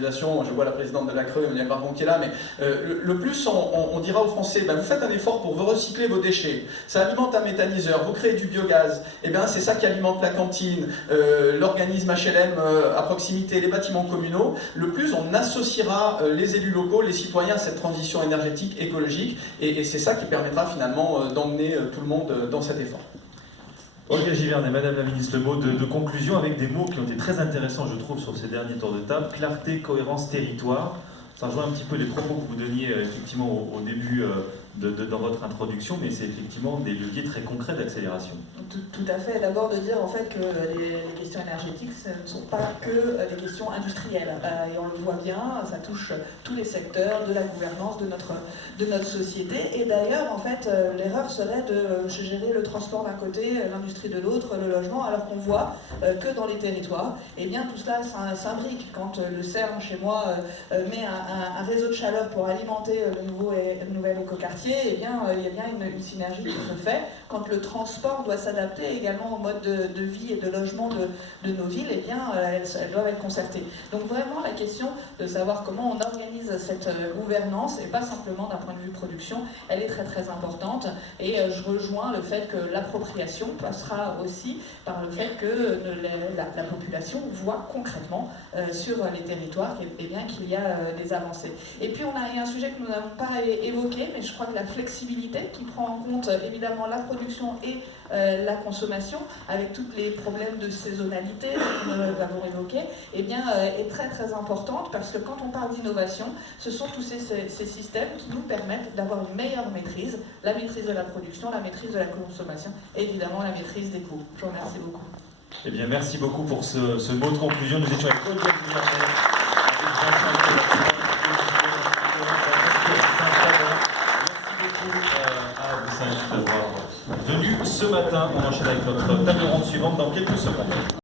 mobilisation. Je vois la présidente de la Creux, Emmanuelle Barbon, qui est là, mais le plus on dira aux Français, ben, vous faites un effort pour vous recycler vos déchets, ça alimente un méthaniseur, vous créez du biogaz, et bien c'est ça qui alimente la cantine, l'organisme HLM à proximité, les bâtiments communaux. Le plus on associera les élus locaux, les citoyens à cette transition énergétique, écologique, et c'est ça qui permettra finalement d'emmener tout le monde dans cet effort. Olga Givernet, Madame la Ministre, le mot de conclusion avec des mots qui ont été très intéressants, je trouve, sur ces derniers tours de table. Clarté, cohérence, territoire. Ça rejoint un petit peu les propos que vous donniez effectivement au début dans votre introduction, mais c'est effectivement des leviers très concrets d'accélération. Tout à fait. D'abord de dire en fait que les questions énergétiques, ce ne sont pas que des questions industrielles. Et on le voit bien, ça touche tous les secteurs de la gouvernance de notre société. Et d'ailleurs, en fait, l'erreur serait de gérer le transport d'un côté, l'industrie de l'autre, le logement, alors qu'on voit que dans les territoires, eh bien tout cela s'imbrique. Quand le CERN, chez moi, met un réseau de chaleur pour alimenter le nouvel écoquartier, eh bien, il y a bien une synergie qui se fait. Quand le transport doit s'adapter également au mode de vie et de logement de nos villes, eh bien, elles doivent être concertées. Donc vraiment, la question de savoir comment on organise cette gouvernance, et pas simplement d'un point de vue production, elle est très très importante. Et je rejoins le fait que l'appropriation passera aussi par le fait que la population voit concrètement sur les territoires eh bien, qu'il y a des avancées. Et puis il y a un sujet que nous n'avons pas évoqué, mais je crois que la flexibilité qui prend en compte évidemment la production et la consommation, avec tous les problèmes de saisonnalité que nous avons évoqués, eh bien, est très très importante, parce que quand on parle d'innovation, ce sont tous ces systèmes qui nous permettent d'avoir une meilleure maîtrise, la maîtrise de la production, la maîtrise de la consommation et évidemment la maîtrise des coûts. Je vous remercie beaucoup. Eh bien, merci beaucoup pour ce mot de conclusion. Nous étions avec Olga Givernet, d'avoir venu ce matin. On enchaîne avec notre table ronde suivante dans quelques secondes.